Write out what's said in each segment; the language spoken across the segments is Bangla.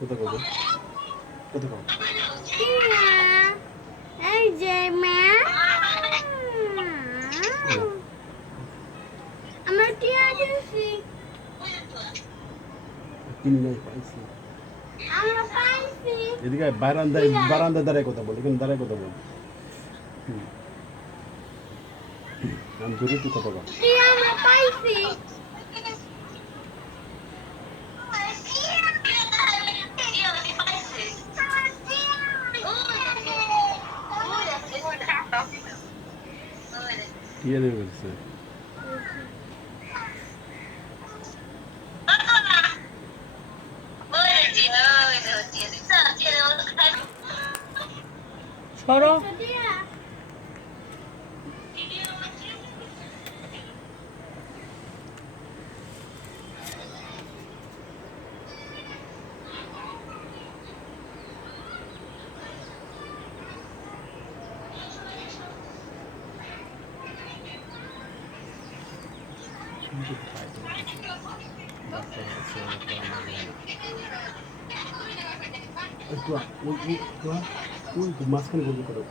কোথা কবে কোথা কবে এই যে মা আমার কি আছে কিনে নাই পাইছি আমরা পাইছি এদিকে বারান্দায় দাঁড়ায় কথা বল এখানে দাঁড়ায় কথা বল আমি ধরে তুই কথা বল কি আমরা পাইছি কি এনে বলছে সরো মাঝখানে বলবো করো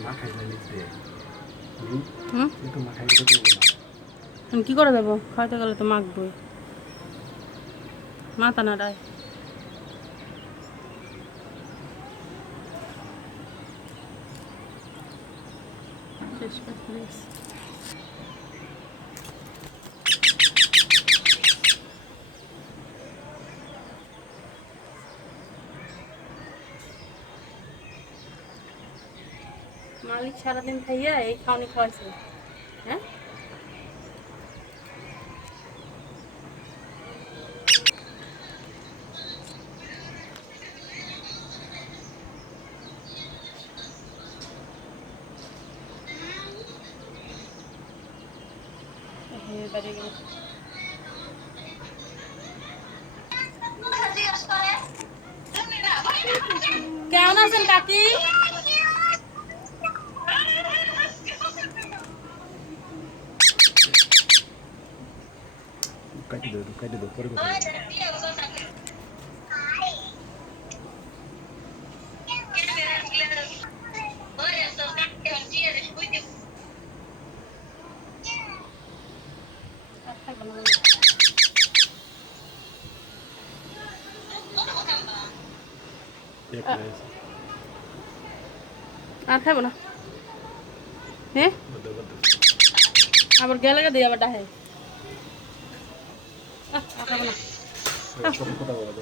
মা খাইলে নিতে মা খাইলে তো আমি কি করে দেবো খাইতে গেলে তো মাখবই মাথা নাড়ায় শেষ করে দিয়েছি। মালিক সারাদিন খাইয়া এই খাওয়ানি খাওয়াইছে হ্যাঁ বাড়ি গেল কেমন আছেন কাকি কাটি দাও পরে কথা আর খাবো না হ্যাঁ আবার গেলে দিই আবার ডাহে খাবো না কথা বলা